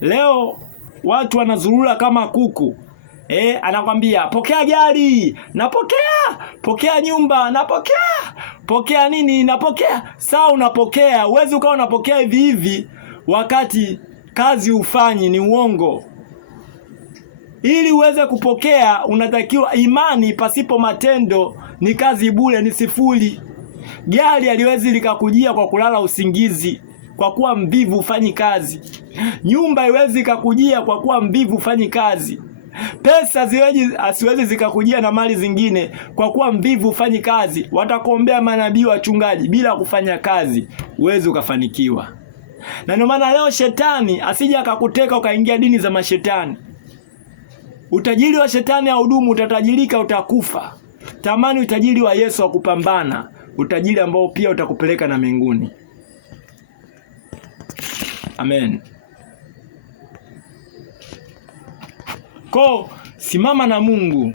Leo watu wanazurura kama kuku. Anakwambia pokea gari, napokea. Pokea nyumba, napokea. Pokea nini, napokea. Sawa, unapokea. Huwezi ukawa unapokea hivi hivi wakati kazi ufanyi, ni uongo. Ili uweze kupokea unatakiwa imani pasipo matendo ni kazi bure, ni sifuri. Gari haliwezi likakujia kwa kulala usingizi, kwa kuwa mvivu ufanyi kazi. Nyumba haiwezi ikakujia kwa kuwa mvivu ufanyi kazi. Pesa asiwezi zikakujia na mali zingine kwa kuwa mvivu ufanyi kazi. Watakuombea manabii, wachungaji, bila kufanya kazi huwezi ukafanikiwa. Na ndio maana leo shetani asije akakuteka ukaingia dini za mashetani. Utajiri wa shetani haudumu, utatajirika, utakufa. Tamani utajiri wa Yesu wa kupambana, utajiri ambao pia utakupeleka na mbinguni. Amen. Simama na Mungu.